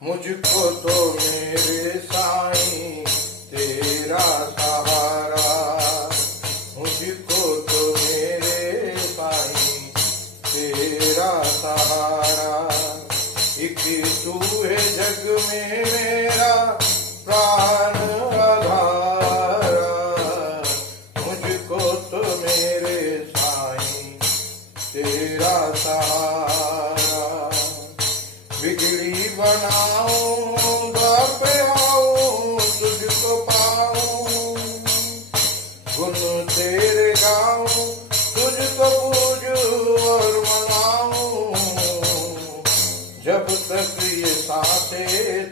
मुझको तो मेरे साईं तेरा सहारा, मुझको तो मेरे साईं तेरा सहारा। एक तू है जग में मेरा प्राण आधारा, मुझको तो मेरे साईं तेरा सहारा। बिगड़ी बनाऊंगा पे आऊं तुझको पाऊं, गुण तेरे गाऊं तुझको पूजूं और मनाऊं। जब तक ये सांसें